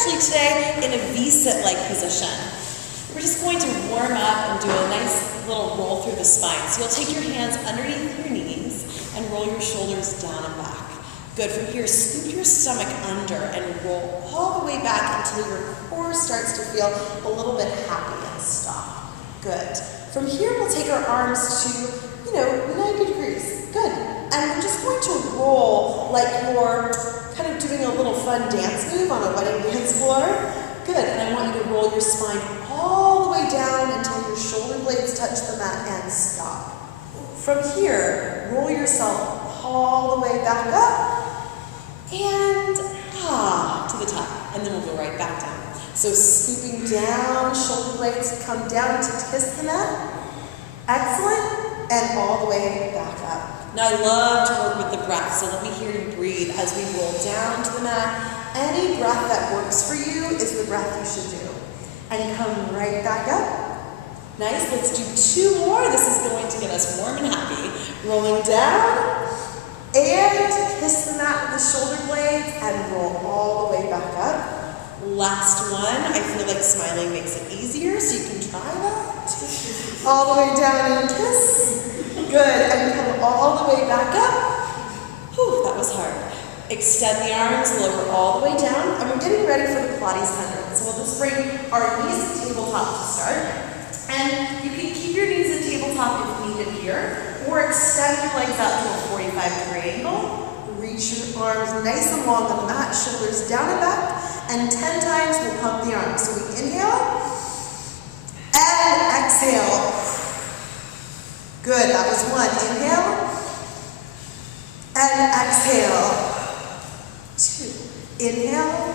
actually today in a V-sit-like position. We're just going to warm up and do a nice little roll through the spine. So you'll take your hands underneath your knees and roll your shoulders down and back. Good. From here, scoop your stomach under and roll all the way back until your core starts to feel a little bit happy and stop. Good. From here, we'll take our arms to, 90 degrees. Good. And we're just going to roll like you're kind of doing a little fun dance move on a wedding dance floor. Good. And I want you to roll your spine all the way down until your shoulder blades touch the mat and stop. From here, roll yourself all the way back up and to the top. And then we'll go right back down. So scooping down, shoulder blades come down to kiss the mat. Excellent. And all the way back up. Now I love to work with the breath, so let me hear you breathe as we roll down to the mat. Any breath that works for you is the breath you should do. And come right back up. Nice, let's do 2 more. This is going to get us warm and happy. Rolling down, and kiss the mat with the shoulder blades, and roll all the way back up. Last one. I feel like smiling makes it easier, so you can try that. All the way down and kiss. Good, and come all the way back up. Whew, that was hard. Extend the arms, lower all the way down, and we're getting ready for the Pilates 100. So we'll just bring our knees to tabletop to start. And you can keep your knees at tabletop if needed here, or extend your legs out to a 45-degree angle. Reach your arms nice and long on the mat, shoulders down and back, and 10 times we'll pump the arms. So we inhale, and exhale. Good, that was 1. Inhale, and exhale. 2. Inhale.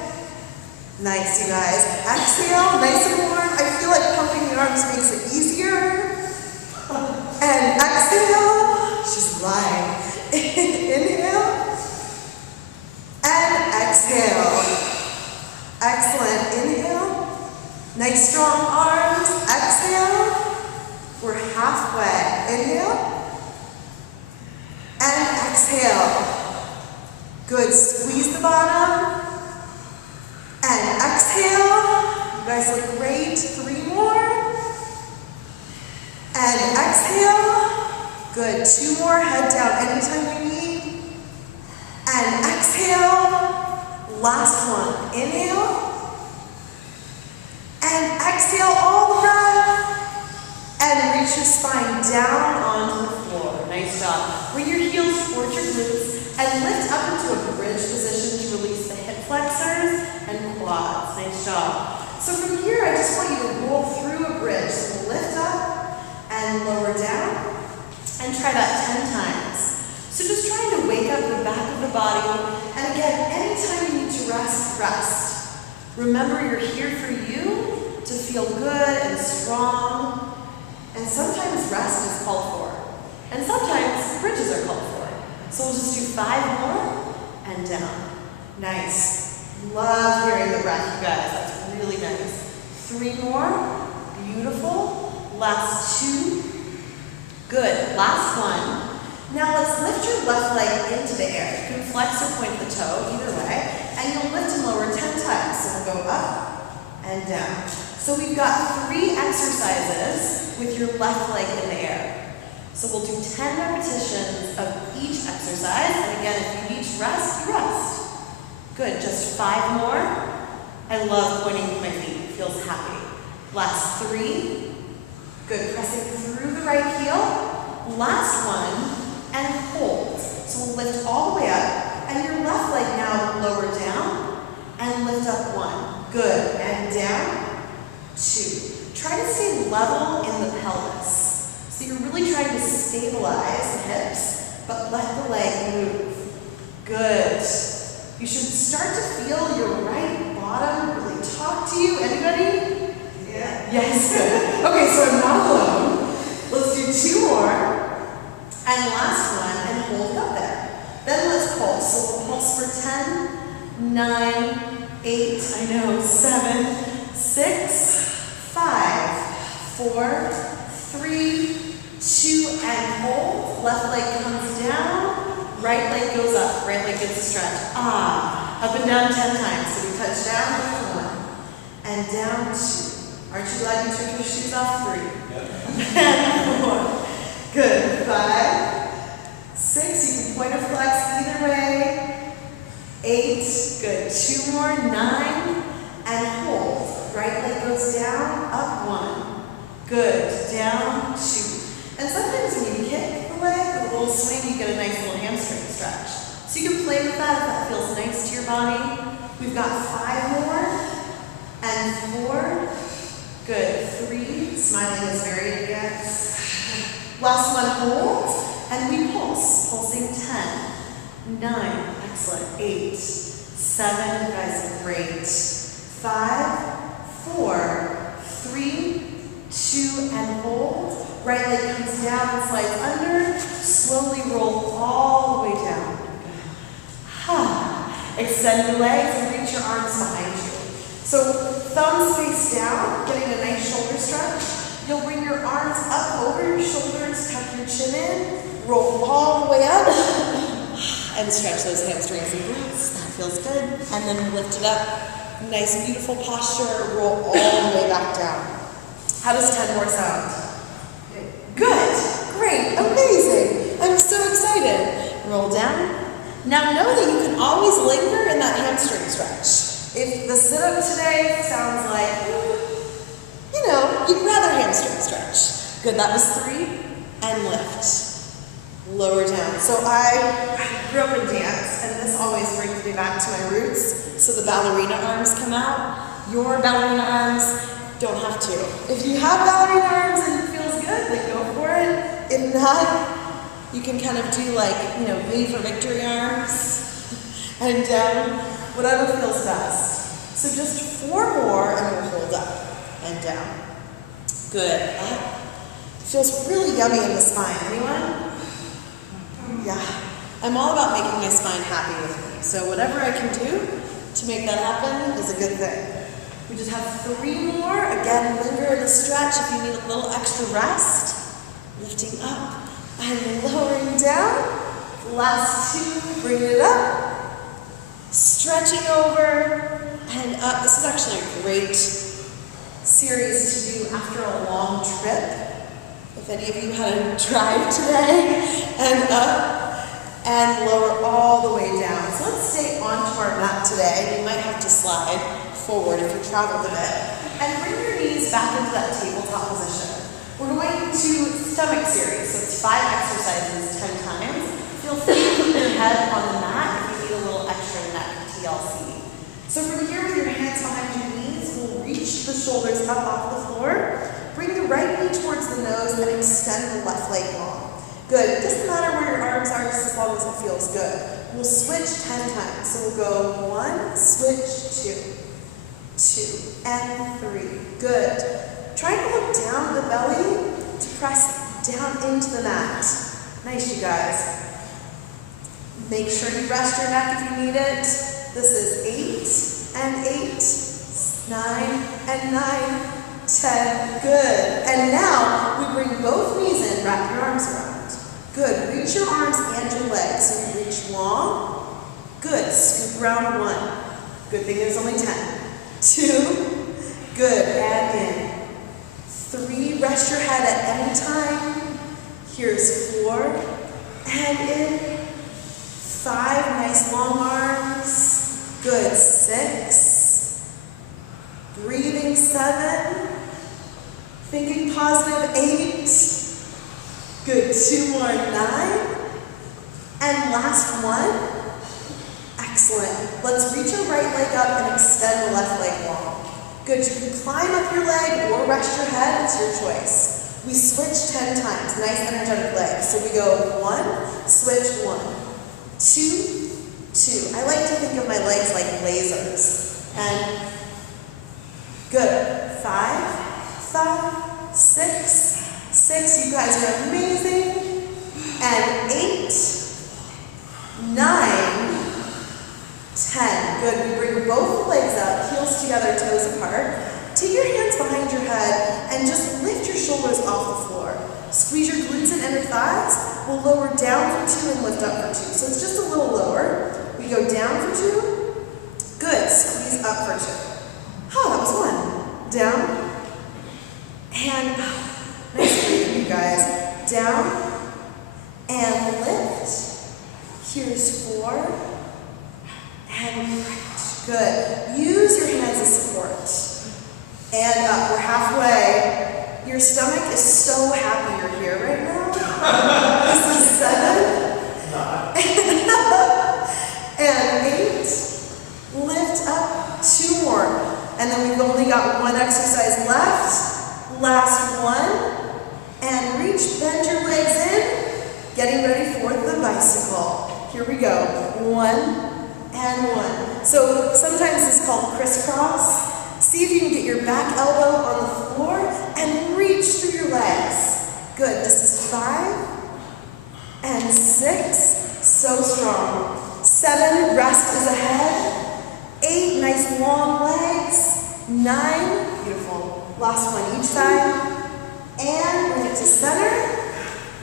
Nice, you guys. Exhale, nice and warm. I feel like pumping the arms makes it easier. And exhale. She's lying. Inhale. And exhale. Excellent. Inhale. Nice strong arms. Exhale. We're halfway. Inhale. And exhale. Good. Squeeze the bottom. And exhale. You guys look great. 3 more. And exhale. Good. 2 more. Head down anytime you need. And exhale. Last one. Inhale. And exhale all the breath. And reach your spine down onto the floor. Nice job. Bring your heels towards your glutes and lift up into a bridge position to release the hip flexors and quads. Nice job. So from here, I just want you to roll through a bridge. So lift up and lower down and try that 10 times. So just trying to wake up the back of the body. And again, anytime you need to rest, rest. Remember, you're here for you to feel good and strong. And sometimes rest is called for. And sometimes bridges are called for. So we'll just do 5 more and down. Nice. Love hearing the breath, you guys. That's really nice. 3 more. Beautiful. Last 2. Good. Last one. Now let's lift your left leg into the air. You can flex or point the toe, either way. And you'll lift and lower 10 times. So we'll go up and down. So we've got 3 exercises with your left leg in the air. So we'll do 10 repetitions of each exercise. And again, if you need to rest, you rest. Good, just 5 more. I love pointing with my feet, it feels happy. Last 3. Good, pressing through the right heel. Last one, and hold. So we'll lift all the way up, and your left leg now lower down, and lift up 1. Good, and down. 2. Try to stay level in the pelvis. So you're really trying to stabilize the hips, but let the leg move. Good. You should start to feel your right bottom really talk to you. Anybody? Yeah. Yes, good. Okay, so I'm not alone. Let's do 2 more. And last one, and hold it up there. Then let's pulse. So we'll pulse for 10, 9, 8, 7, 6, 5, 4, 3, 2, and hold. Left leg comes down, right leg goes up. Right leg gets a stretch. Up and down 10 times. So we touch down, lift 1. and down 2. Aren't you glad you took your shoes off? 3. Yep. And 4. Good. 5, 6. You can point or flex either way. 8. Good. 2 more. 9. And hold. Right leg goes down, up 1. Good. Down 2. And sometimes when you kick the leg with a little swing, you get a nice little hamstring stretch. So you can play with that if that feels nice to your body. We've got 5 more. And 4. Good. 3. Smiling is very yes. Last one, hold. And we pulse. Pulsing 10. 9. Excellent. 8. 7. You guys are great. 5, 4, 3, 2, and hold. Right leg comes down and slides under. Slowly roll all the way down. Extend your legs and reach your arms behind you. So thumbs face down, getting a nice shoulder stretch. You'll bring your arms up over your shoulders, tuck your chin in, roll all the way up, and stretch those hamstrings and glutes. That feels good. And then lift it up. Nice, beautiful posture. Roll all the way back down. How does 10 more sound? Good. Great. Amazing. I'm so excited. Roll down. Now know that you can always linger in that hamstring stretch. If the sit-up today sounds like, you'd rather hamstring stretch. Good. That was 3. And lift. Lower down. So I grew up in dance, and this always brings me back to my roots. So the ballerina arms come out. Your ballerina arms don't have to. If you have ballerina arms and it feels good, then go for it. If not, you can kind of do V for victory arms and down, whatever feels best. So just 4 more, and we'll hold up and down. Good. Feels really yummy in the spine. Anyone? Yeah, I'm all about making my spine happy with me. So whatever I can do to make that happen is a good thing. We just have 3 more. Again, linger in the stretch if you need a little extra rest. Lifting up and lowering down. Last 2, bring it up. Stretching over and up. This is actually a great series to do after a long trip. If any of you had a drive today, and up and lower all the way down. So let's stay onto our mat today. You might have to slide forward if you traveled a bit. And bring your knees back into that tabletop position. We're going to stomach series, so it's 5 exercises 10 times. Feel free to keep your head on the mat if you need a little extra neck TLC. So from here with your hands behind your knees, we'll reach the shoulders up off the floor. Bring the right knee towards the nose and extend the left leg long. Good. It doesn't matter where your arms are, just as long as it feels good. We'll switch 10 times. So we'll go 1, switch, 2, and 3. Good. Try to look down the belly to press down into the mat. Nice, you guys. Make sure you rest your neck if you need it. This is 8 and 8, 9 and 9. 10. Good. And now we bring both knees in, wrap your arms around. Good. Reach your arms and your legs. So you reach long. Good. Scoop around 1. Good thing there's only 10. 2. Good. And in. 3. Rest your head at any time. Here's 4. And in. 5. Nice long arms. Good. 6. Breathing 7. Thinking positive 8. Good. 2 more. 9. And last 1. Excellent. Let's reach your right leg up and extend the left leg long. Good. You can climb up your leg or rest your head. It's your choice. We switch 10 times. Nice energetic legs. So we go 1, switch 1, 2, 2. I like to think of my legs like lasers. And good. 5, 5, 6, 6. You guys are amazing. And 8, 9, 10. Good. We bring both legs up, heels together, toes apart. Take your hands behind your head and just lift your shoulders off the floor. Squeeze your glutes and inner thighs. We'll lower down for 2 and lift up for 2. So it's just a little lower. We go down for 2. Good. Squeeze up for 2. Oh, that was 1. down, and nice breathing, you guys. Down, and lift. Here's 4, and right. Good. Use your hands as support. And up. We're halfway. Your stomach is so happy you're here right now. This is 7. And 8. Lift up. 2 more. And then we've only got 1 exercise left. Last 1. And reach. Bend your legs in. Getting ready for the bicycle. Here we go. 1 and 1. So sometimes it's called crisscross. See if you can get your back elbow on the floor and reach through your legs. Good. This is 5 and 6. So strong. 7, rest is ahead. 8, nice long legs. 9, beautiful. Last one each side. And bring it to center.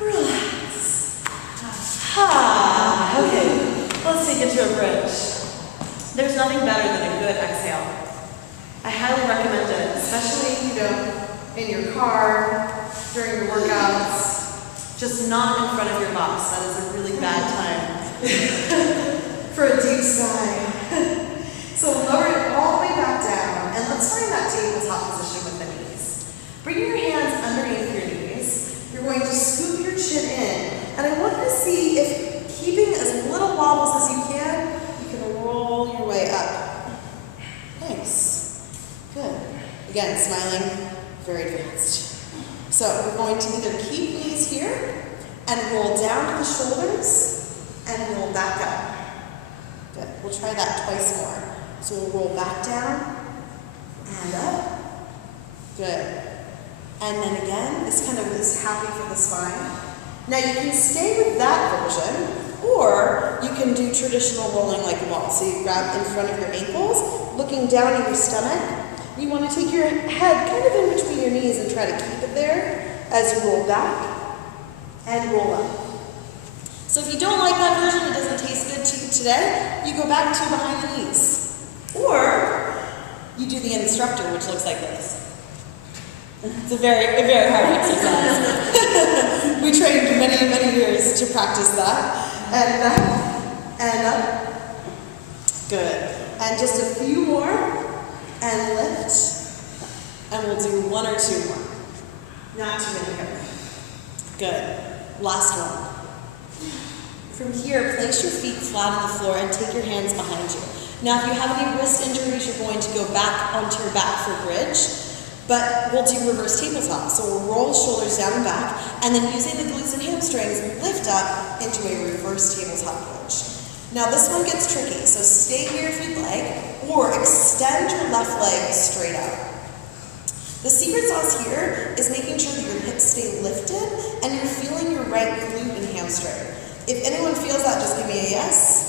Relax. Okay, let's take it to a bridge. There's nothing better than a good exhale. I highly recommend it, especially, In your car, during your workouts. just not in front of your boss. That is a really bad time. For a deep sigh. So lower it all the way back down, and let's find that tabletop position with the knees. Bring your hands underneath your knees. You're going to scoop your chin in, and I want you to see if keeping as little wobbles as you can roll your way up. Nice. Good. Again, smiling, very advanced. So we're going to either keep knees here and roll down to the shoulders and roll back up. Good. We'll try that twice more. So we'll roll back down and up. Good. And then again, this kind of is happy for the spine. Now you can stay with that version, or you can do traditional rolling like a ball. So you grab in front of your ankles, looking down at your stomach. You want to take your head kind of in between your knees and try to keep it there as you roll back and roll up. So if you don't like that version, it doesn't taste good to you today, you go back to behind the knees. Or you do the instructor, which looks like this. It's a very hard exercise. We trained many years to practice that. And up, and up. Good. And just a few more, and lift. And we'll do 1 or 2 more. Not too many here. Good. Last one. From here, place your feet flat on the floor and take your hands behind you. Now, if you have any wrist injuries, you're going to go back onto your back for bridge. But we'll do reverse tabletop. So we'll roll shoulders down and back, and then using the glutes and hamstrings, lift up into a reverse tabletop bridge. Now this one gets tricky, so stay here if you'd like, or extend your left leg straight out. The secret sauce here is making sure that your hips stay lifted and you're feeling your right glute and hamstring. If anyone feels that, just give me a yes.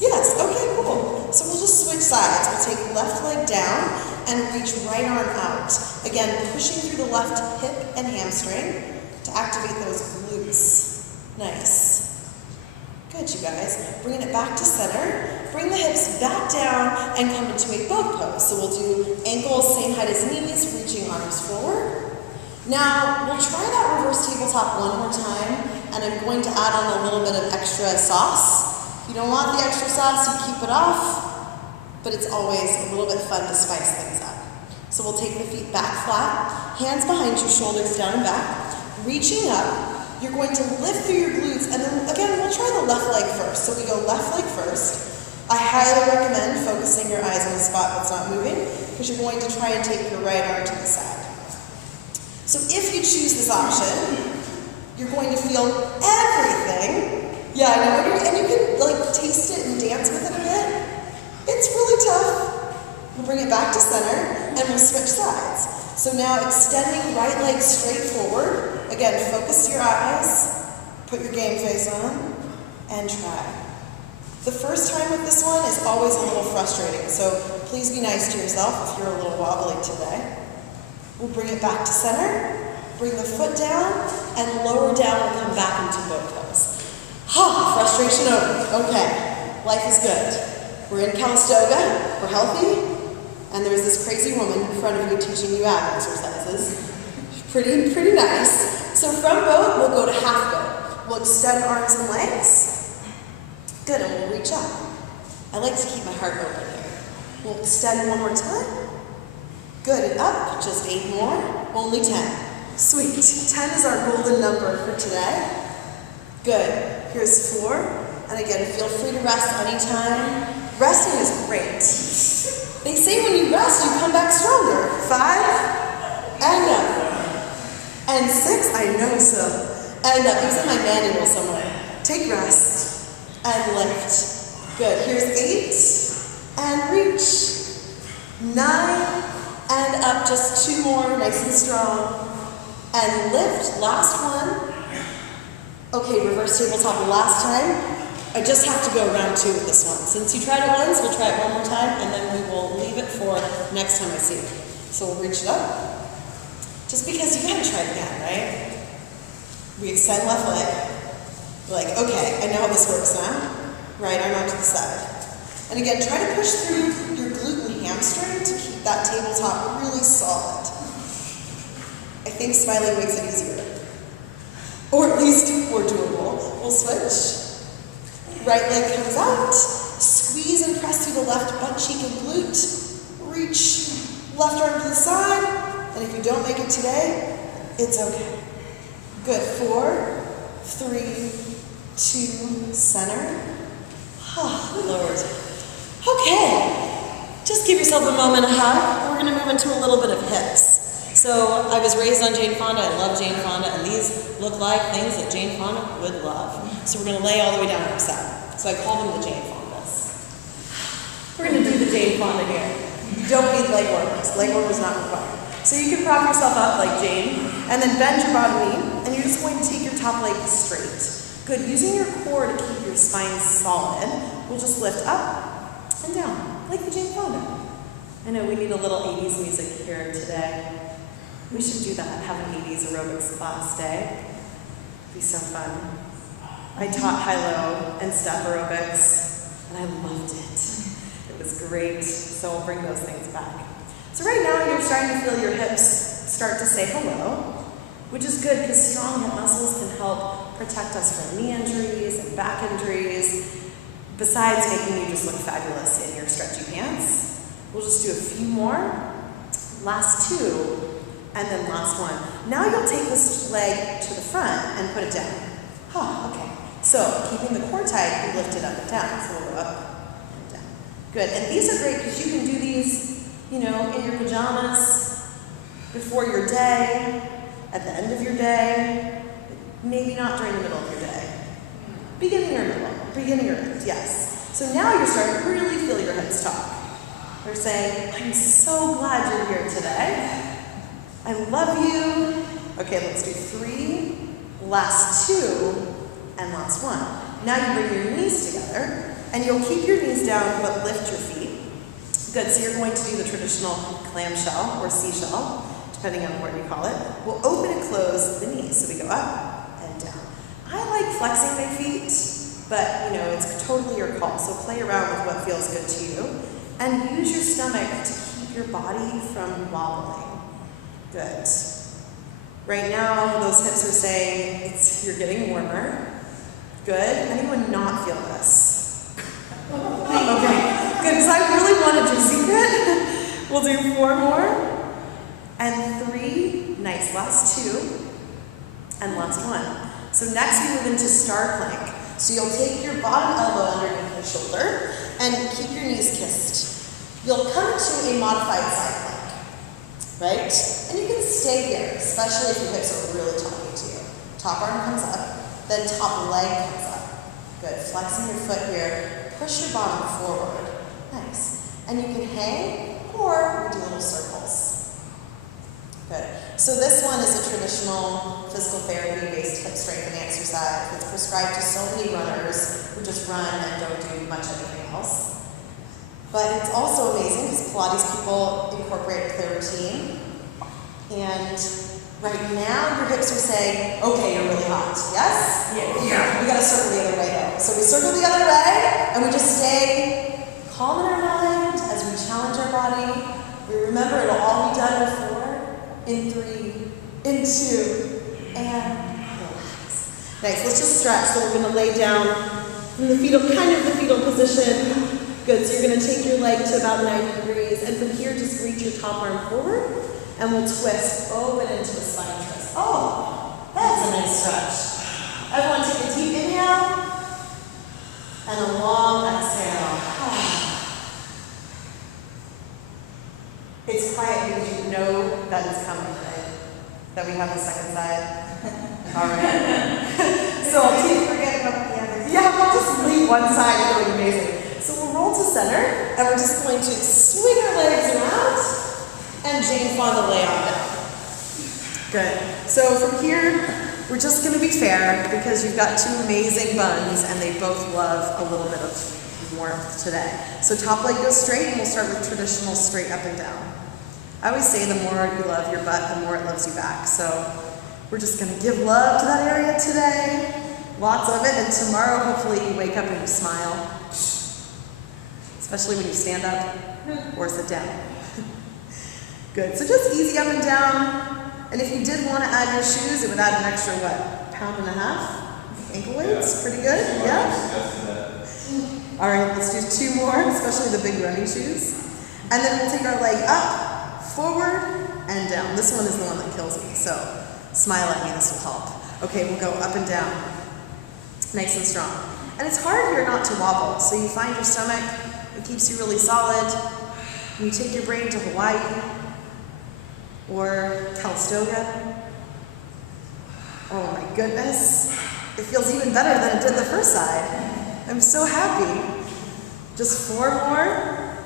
Yes, okay, cool. So we'll just switch sides. We'll take left leg down and reach right arm out. Again, pushing through the left hip and hamstring to activate those glutes. Nice. Good, you guys. Bringing it back to center. Bring the hips back down and come into a boat pose. So we'll do ankles same height as knees, reaching arms forward. Now, we'll try that reverse tabletop one more time, and I'm going to add on a little bit of extra sauce. If you don't want the extra sauce, you keep it off, but it's always a little bit fun to spice things up. So we'll take the feet back flat, hands behind you, shoulders down and back, reaching up. You're going to lift through your glutes, and then again, we'll try the left leg first. So we go left leg first. I highly recommend focusing your eyes on the spot that's not moving, because you're going to try and take your right arm to the side. So if you choose this option, you're going to feel everything. Yeah, I know, and you can like taste it and dance with it a bit. It's really tough. We'll bring it back to center, and we'll switch sides. So now extending right leg straight forward. Again, focus your eyes, put your game face on, and try. The first time with this one is always a little frustrating, so please be nice to yourself if you're a little wobbly today. We'll bring it back to center, bring the foot down, and lower down and come back into boat pose. Frustration over. Okay, life is good. We're in Calistoga, we're healthy, and there's this crazy woman in front of you teaching you ab exercises. Pretty nice. So from boat, we'll go to half boat. We'll extend arms and legs. Good, and we'll reach up. I like to keep my heart open here. We'll extend one more time. Good, and up, just 8 more, only 10. Sweet, 10 is our golden number for today. Good, here's 4. And again, feel free to rest anytime. Resting is great. They say when you rest, you come back stronger. 5, and up. And 6, I know so. And up, it was in my manual somewhere. Take rest, and lift. Good, here's 8, and reach. 9, and up, just 2 more, nice and strong. And lift, last one. Okay, reverse tabletop last time. I just have to go round 2 with this one. Since you tried it once, we'll try it one more time, and then we will leave it for next time I see you. So we'll reach it up. Just because you gotta try it again, right? We extend left leg. We're like, okay, I know how this works now. Right arm out to the side. And again, try to push through your glute and hamstring to keep that tabletop really solid. I think smiling makes it easier. Or at least more doable. We'll switch. Right leg comes out. Squeeze and press through the left butt cheek and glute. Reach left arm to the side. And if you don't make it today, it's okay. Good, 4, 3, 2, center. Oh, Lord. Okay, just give yourself a moment of hug. We're gonna move into a little bit of hips. So I was raised on Jane Fonda, I love Jane Fonda, and these look like things that Jane Fonda would love. So we're gonna lay all the way down her side. So I call them the Jane Fondas. We're gonna do the Jane Fonda here. You don't need leg warmers. Leg warmers not required. So you can prop yourself up like Jane, and then bend your bottom knee, and you're just going to take your top leg straight. Good, using your core to keep your spine solid, we'll just lift up and down, like the Jane Fonda. I know we need a little 80s music here today. We should do that, have an 80s aerobics class day. It'd be so fun. I taught high-low and step aerobics, and I loved it. It was great, so we'll bring those things back. So right now you're starting to feel your hips start to say hello, which is good because strong hip muscles can help protect us from knee injuries and back injuries, besides making you just look fabulous in your stretchy pants. We'll just do a few more, last 2, and then last one. Now you'll take this leg to the front and put it down. Okay. So keeping the core tight, we lift it up and down. So we'll go up and down. Good, and these are great because you can do these in your pajamas, before your day, at the end of your day, maybe not during the middle of your day. Beginning or middle, beginning or end, yes. So now you're starting to really feel your hips talk. They're saying, I'm so glad you're here today. I love you. Okay, let's do 3, last 2, and last 1. Now you bring your knees together, and you'll keep your knees down, but lift your feet. Good, so you're going to do the traditional clamshell or seashell, depending on what you call it. We'll open and close the knees, so we go up and down. I like flexing my feet, but it's totally your call, so play around with what feels good to you. And use your stomach to keep your body from wobbling. Good. Right now, those hips are saying you're getting warmer. Good. Anyone not feel this? Okay. Good, because I really wanted your secret. We'll do 4 more. And 3. Nice. Last 2. And last 1. So next we move into star plank. So you'll take your bottom elbow underneath your shoulder and keep your knees kissed. You'll come to a modified side plank, right? And you can stay here, especially if your hips are really talking to you. Top arm comes up, then top leg comes up. Good, flexing your foot here. Push your bottom forward. Nice. And you can hang, or do little circles. Good. So this one is a traditional physical therapy-based hip strengthening exercise. It's prescribed to so many runners who just run and don't do much anything else. But it's also amazing because Pilates people incorporate it into their routine. And right now, your hips are saying, okay, you're really hot. Yes? Yeah. We gotta circle the other way though. So we circle the other way, and we just stay calm in our mind as we challenge our body. Remember, it'll all be done in 4, in 3, in 2, and relax. Nice, let's just stretch. So we're gonna lay down in the fetal, kind of the fetal position. Good, so you're gonna take your leg to about 90 degrees, and from here, just reach your top arm forward, and we'll twist, open into a spine twist. Oh, that's a nice stretch. Everyone take a deep inhale, and a long exhale. It's quiet because you know that it's coming, right? That we have the second side. All right. So I'll keep forgetting about the others. Yeah, we'll just leave one side feeling amazing. So we'll roll to center, and we're just going to swing our legs around, and Jane Fonda lay on down. Good. So from here, we're just going to be fair because you've got 2 amazing buns, and they both love a little bit of warmth today. So top leg goes straight, and we'll start with traditional straight up and down. I always say the more you love your butt, the more it loves you back. So we're just going to give love to that area today. Lots of it. And tomorrow, hopefully, you wake up and you smile. Especially when you stand up or sit down. Good. So just easy up and down. And if you did want to add your shoes, it would add an extra, what, 1.5 pounds? Ankle weights? Pretty good? Yeah? All right, let's do 2 more, especially the big running shoes. And then we'll take our leg up, forward, and down. This one is the one that kills me, so smile at me, this will help. Okay, we'll go up and down, nice and strong. And it's hard here not to wobble, so you find your stomach, it keeps you really solid. You take your brain to Hawaii, or Calistoga. Oh my goodness, it feels even better than it did the first side. I'm so happy. Just 4 more.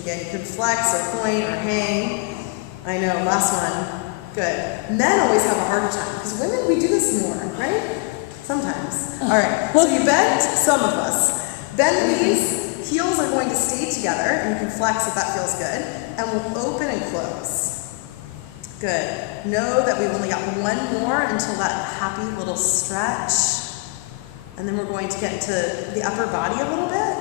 Again, you can flex or point or hang. I know, last one. Good. Men always have a harder time, because women, we do this more, right? Sometimes. All right, so you bend, some of us. Bend the knees, heels are going to stay together, and you can flex if that feels good, and we'll open and close. Good. Know that we've only got 1 more until that happy little stretch. And then we're going to get into the upper body a little bit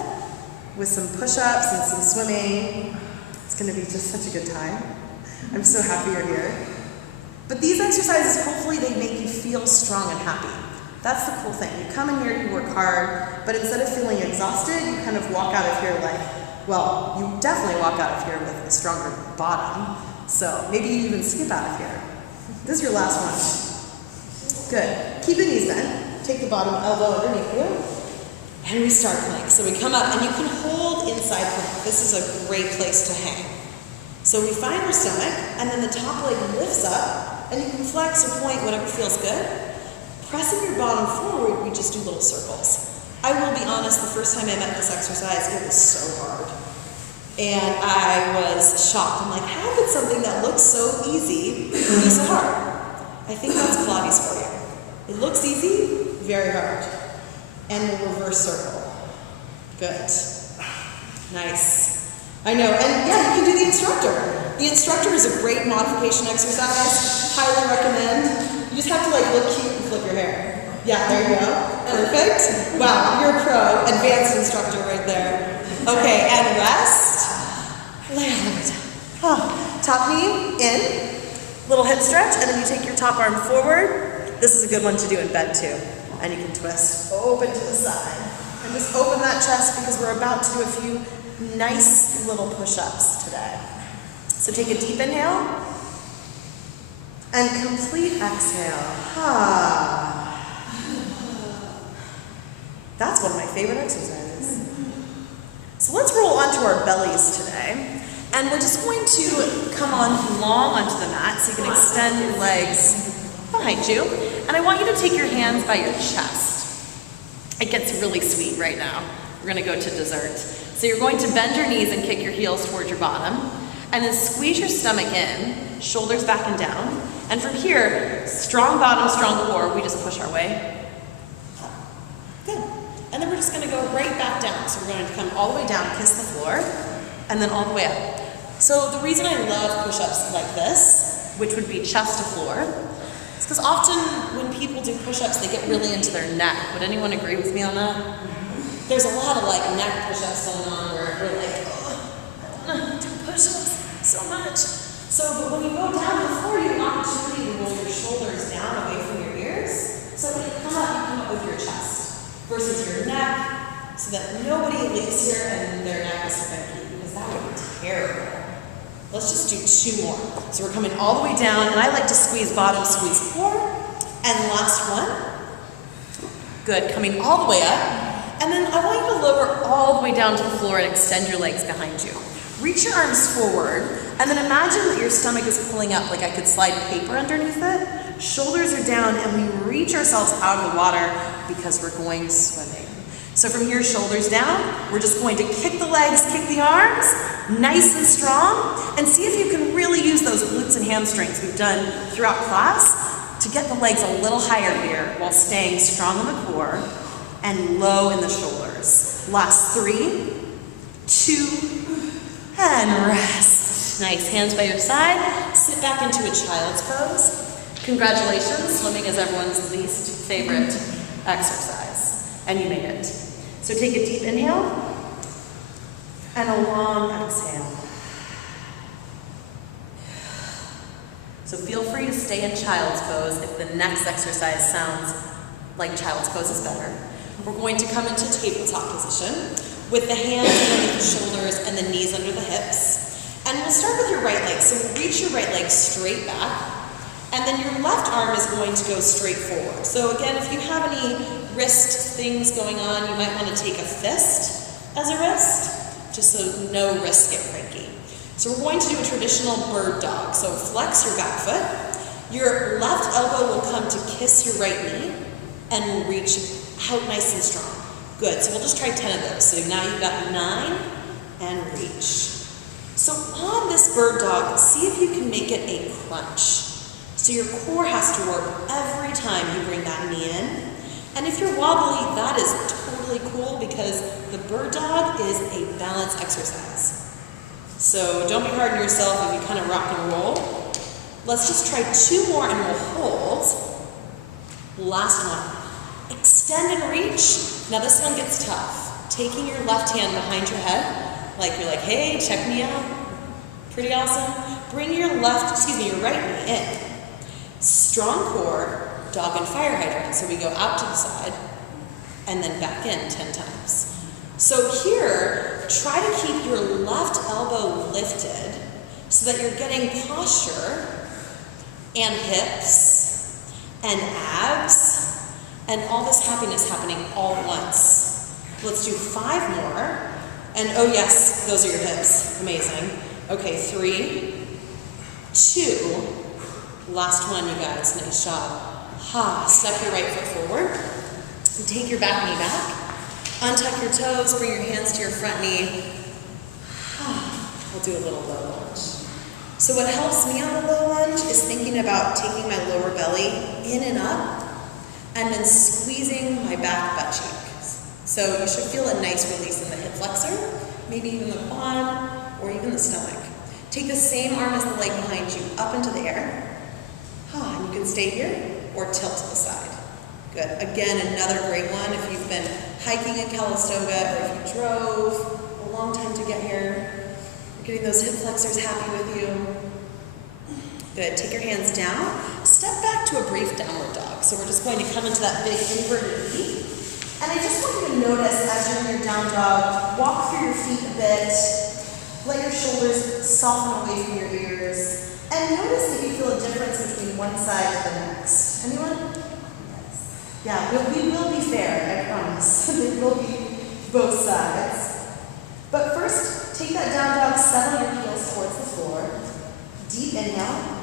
with some push-ups and some swimming. It's going to be just such a good time. I'm so happy you're here. But these exercises, hopefully they make you feel strong and happy. That's the cool thing. You come in here, you work hard, but instead of feeling exhausted, you kind of walk out of here like, well, you definitely walk out of here with a stronger bottom. So maybe you even skip out of here. This is your last one. Good. Keep the knees bent. Take the bottom elbow underneath you. And we start plank. So we come up, and you can hold inside plank. This is a great place to hang. So we find our stomach, and then the top leg lifts up, and you can flex or point, whatever feels good. Pressing your bottom forward, we just do little circles. I will be honest, the first time I met this exercise, it was so hard. And I was shocked. I'm like, how could something that looks so easy be so hard? I think that's Pilates for you. It looks easy, very hard. And the reverse circle. Good. Nice. I know, and yeah, you can do the instructor. The instructor is a great modification exercise. Highly recommend. You just have to like look cute and flip your hair. Yeah, there you go. Perfect. Wow, you're a pro. Advanced instructor right there. Okay, and rest. Lay on the way down. Oh. Top knee in. Little hip stretch, and then you take your top arm forward. This is a good one to do in bed too. And you can twist open to the side. And just open that chest because we're about to do a few nice little push-ups today. So take a deep inhale and complete exhale. That's one of my favorite exercises. So let's roll onto our bellies today. And we're just going to come on long onto the mat so you can extend your legs behind you. And I want you to take your hands by your chest. It gets really sweet right now. We're going to go to dessert. So you're going to bend your knees and kick your heels towards your bottom. And then squeeze your stomach in, shoulders back and down. And from here, strong bottom, strong core, we just push our way up. Good. And then we're just going to go right back down. So we're going to come all the way down, kiss the floor, and then all the way up. So the reason I love push-ups like this, which would be chest to floor, is because often when people do push-ups, they get really into their neck. Would anyone agree with me on that? There's a lot of like neck push-ups going on where we're like, oh, I don't want to do push-ups so much. But when you go down to the floor, you have an opportunity to roll your shoulders down away from your ears. So when you come up with your chest versus your neck, so that nobody leaves here and their neck is cranky, because that would be terrible. Let's just do 2 more. So we're coming all the way down, and I like to squeeze bottom, squeeze core. And last one. Good, coming all the way up. And then I want you to lower all the way down to the floor and extend your legs behind you. Reach your arms forward, and then imagine that your stomach is pulling up like I could slide paper underneath it. Shoulders are down, and we reach ourselves out of the water because we're going swimming. So from here, shoulders down, we're just going to kick the legs, kick the arms, nice and strong, and see if you can really use those glutes and hamstrings we've done throughout class to get the legs a little higher here while staying strong in the core and low in the shoulders. Last 3, 2, and rest. Nice, hands by your side. Sit back into a child's pose. Congratulations, swimming is everyone's least favorite exercise, and you made it. So take a deep inhale and a long exhale. So feel free to stay in child's pose if the next exercise sounds like child's pose is better. We're going to come into tabletop position with the hands underneath the shoulders and the knees under the hips. And we'll start with your right leg. So reach your right leg straight back, and then your left arm is going to go straight forward. So again, if you have any wrist things going on, you might want to take a fist as a wrist, just so no wrists get cranky. So we're going to do a traditional bird dog. So flex your back foot. Your left elbow will come to kiss your right knee, and we'll reach out nice and strong. Good, so we'll just try 10 of those. So now you've got 9, and reach. So on this bird dog, see if you can make it a crunch. So your core has to work every time you bring that knee in. And if you're wobbly, that is totally cool because the bird dog is a balance exercise. So don't be hard on yourself if you kind of rock and roll. Let's just try 2 more and we'll hold. Last one. Extend and reach. Now this one gets tough. Taking your left hand behind your head, like you're like, hey, check me out. Pretty awesome. Bring your right knee in. Strong core, dog and fire hydrant. So we go out to the side and then back in 10 times. So here, try to keep your left elbow lifted so that you're getting posture and hips and abs and all this happiness happening all at once. Let's do 5 more. And oh yes, those are your hips. Amazing. Okay, 3, 2, last one, you guys. Nice job. Step your right foot forward. And take your back knee back. Untuck your toes, bring your hands to your front knee. We'll do a little low lunge. So what helps me on a low lunge is thinking about taking my lower belly in and up, and then squeezing my back butt cheek. So you should feel a nice release in the hip flexor, maybe even the quad, or even the stomach. Take the same arm as the leg behind you up into the air. And you can stay here or tilt to the side. Good. Again, another great one if you've been hiking in Calistoga or if you drove a long time to get here. Getting those hip flexors happy with you. Good. Take your hands down. Step back to a brief downward dog. So we're just going to come into that big inverted V. And I just want you to notice as you're in your down dog, walk through your feet a bit. Let your shoulders soften away from your ears. And notice that you feel a difference between one side to the next. Anyone? Yes. Yeah, we will be fair, I promise. There will be both sides. But first, take that down dog, settle your heels towards the floor. Deep inhale.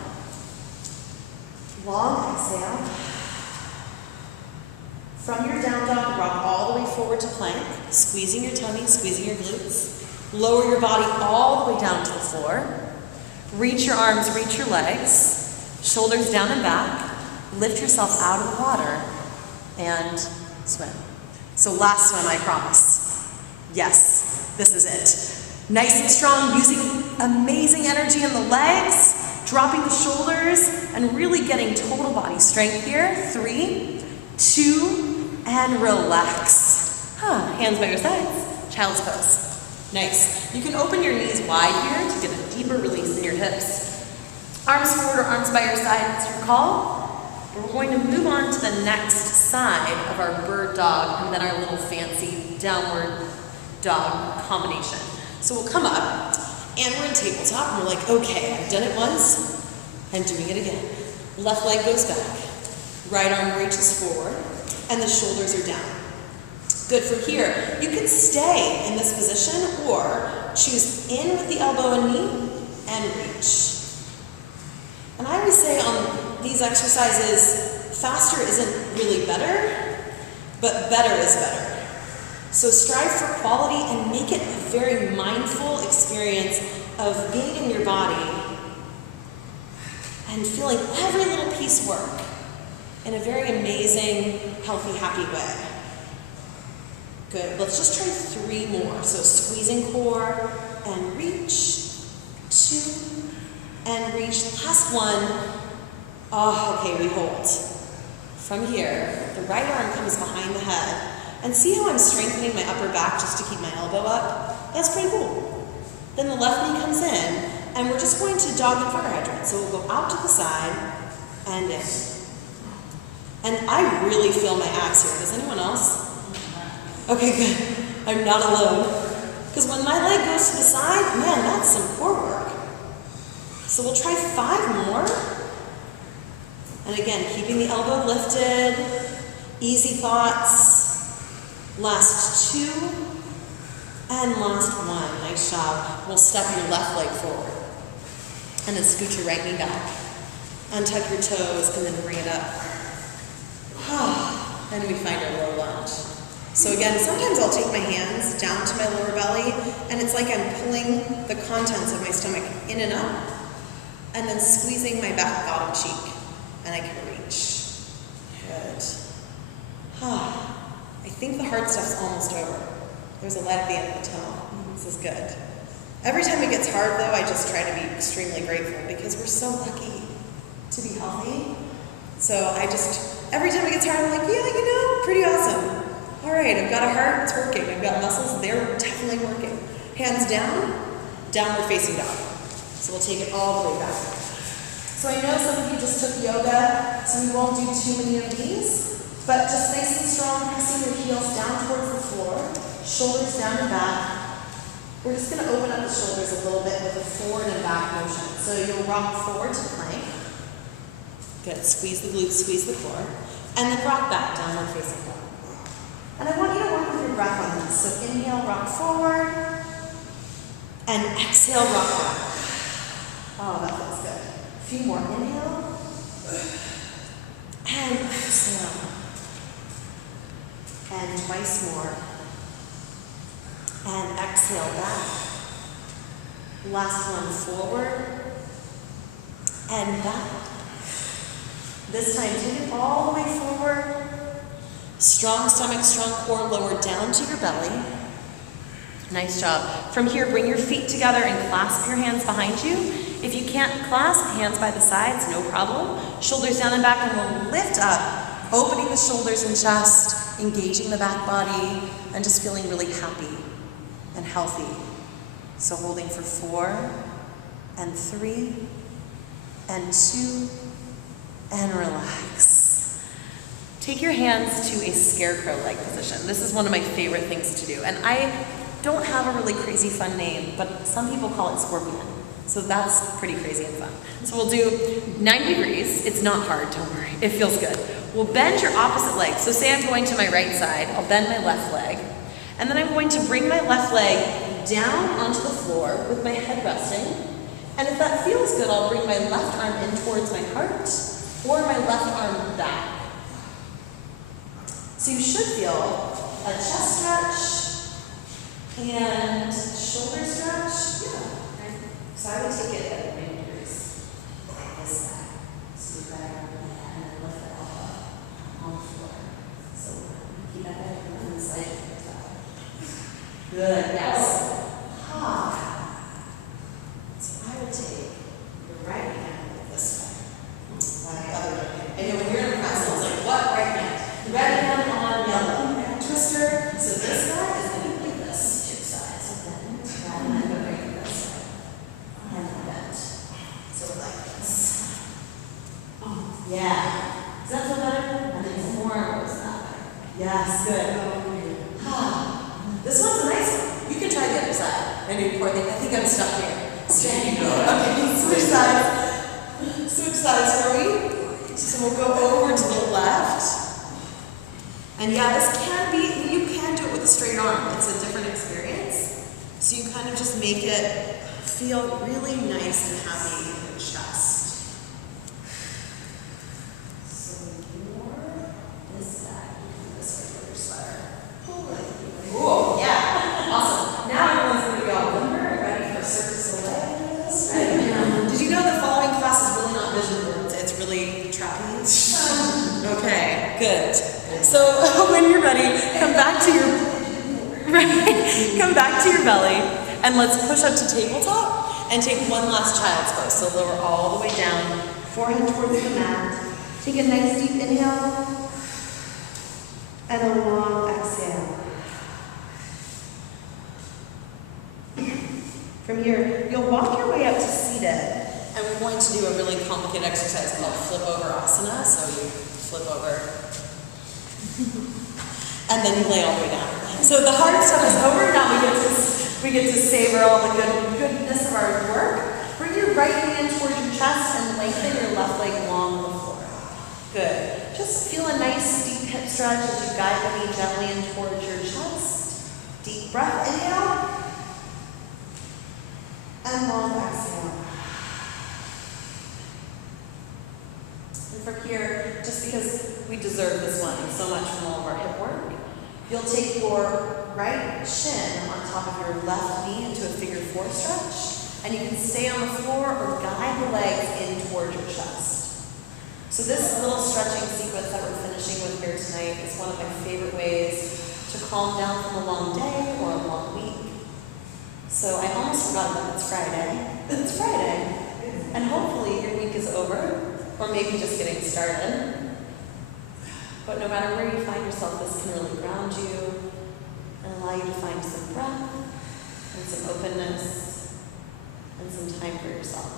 Long exhale. From your down dog, rock all the way forward to plank, squeezing your tummy, squeezing your glutes. Lower your body all the way down to the floor. Reach your arms, reach your legs, shoulders down and back. Lift yourself out of the water and swim. So last swim, I promise. Yes, this is it. Nice and strong, using amazing energy in the legs, dropping the shoulders, and really getting total body strength here. 3, 2, and relax. Hands by your sides, child's pose. Nice. You can open your knees wide here to get a deeper release in your hips. Arms forward or arms by your side, it's your call. We're going to move on to the next side of our bird dog and then our little fancy downward dog combination. So we'll come up and we're in tabletop and we're like, okay, I've done it once, I'm doing it again. Left leg goes back, right arm reaches forward, and the shoulders are down. Good. From here, you can stay in this position or choose in with the elbow and knee and reach. And I always say on these exercises, faster isn't really better, but better is better. So strive for quality and make it a very mindful experience of being in your body and feeling every little piece work in a very amazing, healthy, happy way. Good. Let's just try 3 more. So squeezing core and reach, 2, and reach. Last one. Oh, okay, we hold. From here, the right arm comes behind the head. And see how I'm strengthening my upper back just to keep my elbow up? That's pretty cool. Then the left knee comes in, and we're just going to dog and fire hydrant. So we'll go out to the side and in. And I really feel my abs here. Does anyone else? Okay, good. I'm not alone. Because when my leg goes to the side, man, that's some core work. So we'll try 5 more. And again, keeping the elbow lifted, easy thoughts. Last 2, and last 1. Nice job. We'll step your left leg forward. And then scoot your right knee back. Untuck your toes, and then bring it up. And we find our low lunge. So again, sometimes I'll take my hands down to my lower belly, and it's like I'm pulling the contents of my stomach in and up, and then squeezing my back bottom cheek, and I can reach. Good. I think the hard stuff's almost over. There's a light at the end of the tunnel. This is good. Every time it gets hard, though, I just try to be extremely grateful because we're so lucky to be healthy. So every time it gets hard, I'm like, yeah, pretty awesome. All right, I've got a heart, it's working. I've got muscles, they're definitely working. Hands down, downward facing dog. So we'll take it all the way back. So I know some of you just took yoga, so we won't do too many of these. But just nice and strong, pressing your heels down towards the floor, shoulders down and back. We're just going to open up the shoulders a little bit with a forward and back motion. So you'll rock forward to plank. Good. Squeeze the glutes, squeeze the core. And then rock back, downward facing dog. And I want you to work with your breath on this. So inhale, rock forward. And exhale, rock back. Oh, that feels good. A few more. Inhale. And exhale. And twice more. And exhale back. Last one, forward. And back. This time, take it all the way forward. Strong stomach, strong core, lower down to your belly. Nice job. From here, bring your feet together and clasp your hands behind you. If you can't clasp, hands by the sides, no problem. Shoulders down and back, and we'll lift up, opening the shoulders and chest, engaging the back body, and just feeling really happy and healthy. So holding for 4, and 3, and 2, and relax. Take your hands to a scarecrow-like position. This is one of my favorite things to do. And I don't have a really crazy fun name, but some people call it scorpion. So that's pretty crazy and fun. So we'll do 90 degrees. It's not hard, don't worry. It feels good. We'll bend your opposite leg. So say I'm going to my right side, I'll bend my left leg. And then I'm going to bring my left leg down onto the floor with my head resting. And if that feels good, I'll bring my left arm in towards my heart or my left arm back. So you should feel a chest stretch and shoulder stretch. Yeah. So I would take it at 90 degrees, like this side. Scoot back and then lift it all up on the floor. So keep that back on the side. Good, yes. So I would take your right hand like this way. My other right hand. And when you're in a class, it's like, what right hand? Right hand on yellow. Twister. So this guy is going to be like this. Two sides. And then right hand over this way. And bend. Yeah. Does that feel better? I think more of those that way. Yes, good. This one's a nice one. You can try the other side. I know, poor thing. I think I'm stuck here. Standing. Okay, switch sides. Switch sides for me. So we'll go over to the left. And yeah, this can be, you can do it with a straight arm. It's a different experience. So you kind of just make it feel really nice and happy in the chest. So more this side, this way for your sweater. Cool, yeah, awesome. Now everyone's going to be all limber, ready for circus of legs. Did you know the following class is really not vision boards, it's really trapeze? Okay, good. So when you're ready, come back to your belly, and let's push up to tabletop and take one last child's pose. So lower all the way down, forehead towards the mat. Take a nice deep inhale and a long exhale. From here, you'll walk your way up to seated, and we're going to do a really complicated exercise called flip over asana. So you flip over, and then you lay all the way down. So the hard stuff is over. Now we get to savor all the goodness of our work. Bring your right hand towards your chest and lengthen your left leg along the floor. Good. Just feel a nice deep hip stretch as you guide the knee gently in towards your chest. Deep breath, inhale. And long exhale. And from here, just because we deserve this one so much from all of our hip work, you'll take your right shin on top of your left knee into a figure four stretch, and you can stay on the floor or guide the legs in towards your chest. So this little stretching sequence that we're finishing with here tonight is one of my favorite ways to calm down from a long day or a long week. So I almost forgot that it's Friday. It's Friday. And hopefully your week is over, or maybe just getting started. But no matter where you find yourself, this can really ground you and allow you to find some breath and some openness and some time for yourself.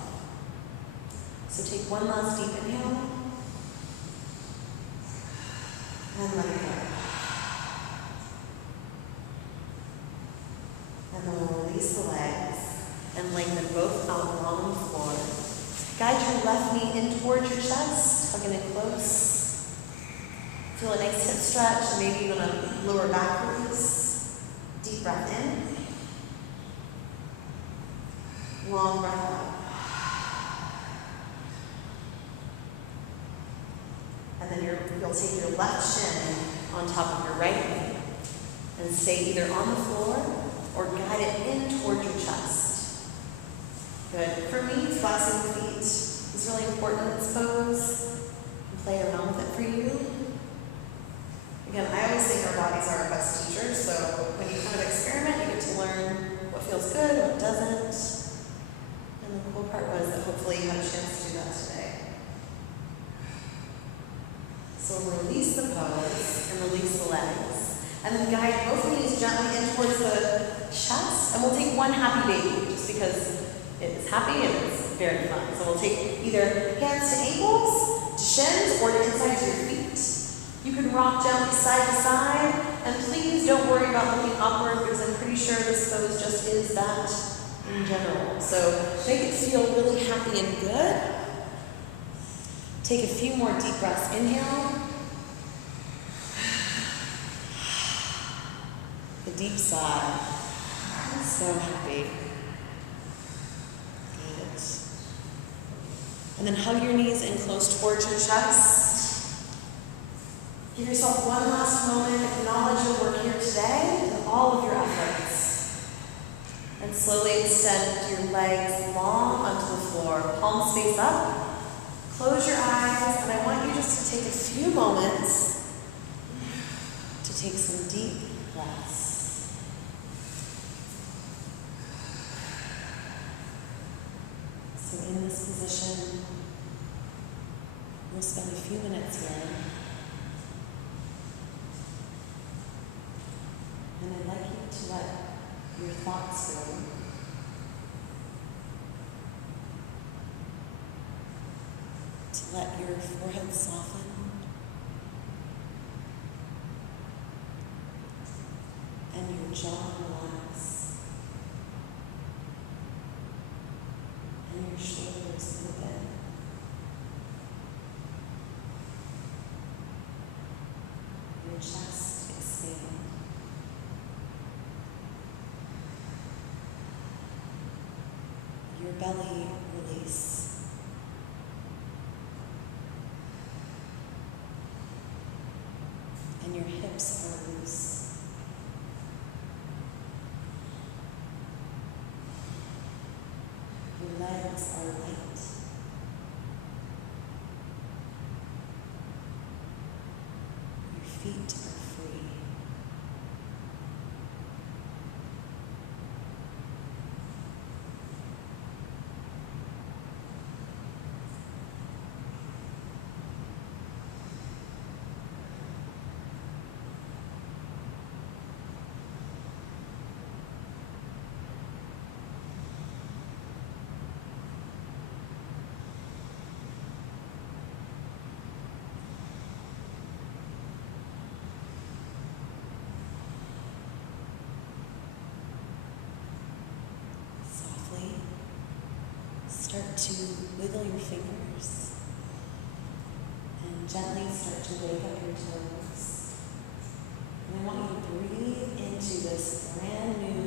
So take one last deep inhale and let it go. And then we'll release the legs and lengthen both out along the floor. Guide your left knee in towards your chest, hugging it close. Feel a nice hip stretch, and maybe even a lower back release. Deep breath in. Long breath out. And then you'll take your left shin on top of your right knee and stay either on the floor or guide it in towards your chest. Good. For me, flexing the feet is really important in this pose. And play around with it for you. Again, I always think our bodies are our best teachers, so when you kind of experiment, you get to learn what feels good, what doesn't. And the cool part was that hopefully you had a chance to do that today. So release the pose and release the legs. And then guide both knees gently in towards the chest, and we'll take one happy baby, just because it is happy and it's very fun. So we'll take either hands to ankles, to shins, or to inside to your feet. You can rock gently side to side, and please don't worry about looking upward, because I'm pretty sure this pose just is that in general. So make it feel really happy and good. Take a few more deep breaths. Inhale. A deep sigh. So happy. Good. And then hug your knees in close towards your chest. Give yourself one last moment. Acknowledge your work here today and all of your efforts. And slowly extend your legs long onto the floor. Palms face up. Close your eyes, and I want you just to take a few moments to take some deep breaths. So in this position, we'll spend a few minutes here. And I'd like you to let your thoughts go. to let your forehead soften. And your jaw relax. And your shoulders open. Your chest expand. Your belly release. And your hips are loose. Your legs are light. Your feet are free. Start to wiggle your fingers and gently start to wake up your toes. And I want you to breathe into this brand new,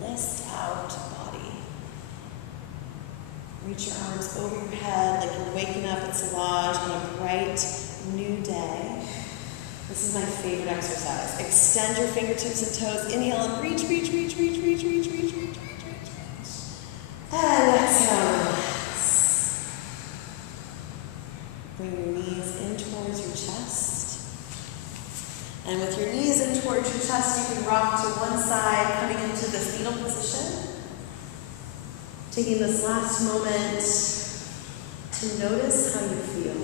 blissed out body. Reach your arms over your head like you're waking up at Solage on a bright new day. This is my favorite exercise. Extend your fingertips and toes. Inhale and reach, reach, reach, reach, reach, reach, reach, reach, reach, reach. And exhale. Bring your knees in towards your chest. And with your knees in towards your chest, you can rock to one side, coming into the fetal position. Taking this last moment to notice how you feel.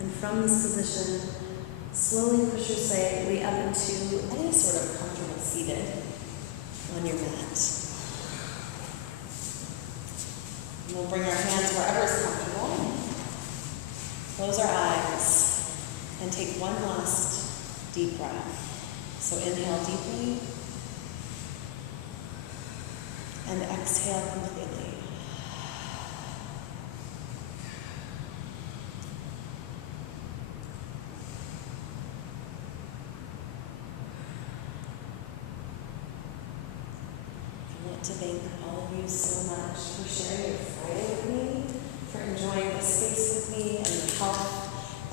And from this position, slowly push your way up into any sort of comfortable seated on your mat. And we'll bring our hands wherever is comfortable. Close our eyes and take one last deep breath. So inhale deeply and exhale completely. To thank all of you so much for sharing your Friday with me, for enjoying the space with me and your help.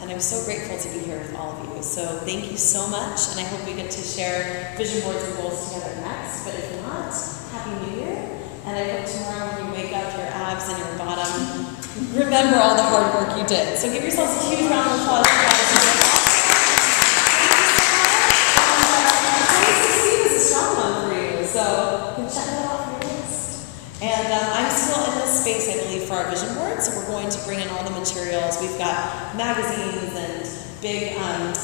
And I'm so grateful to be here with all of you. So thank you so much, and I hope we get to share vision boards and goals together next. But if not, Happy New Year. And I hope tomorrow when you wake up, your abs and your bottom, remember all the hard work you did. So give yourselves a huge round of applause. 2016 is a strong one for you, so you can check that off your list. And I'm still in this space, I believe, for our vision board, so we're going to bring in all the materials. We've got magazines and big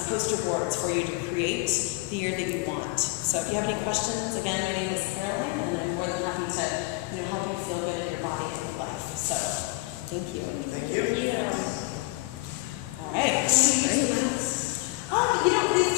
poster boards for you to create the year that you want. So if you have any questions, again, my name is Caroline, and I'm more than happy to help you feel good in your body and your life. So thank you. Thank you. All right. Great.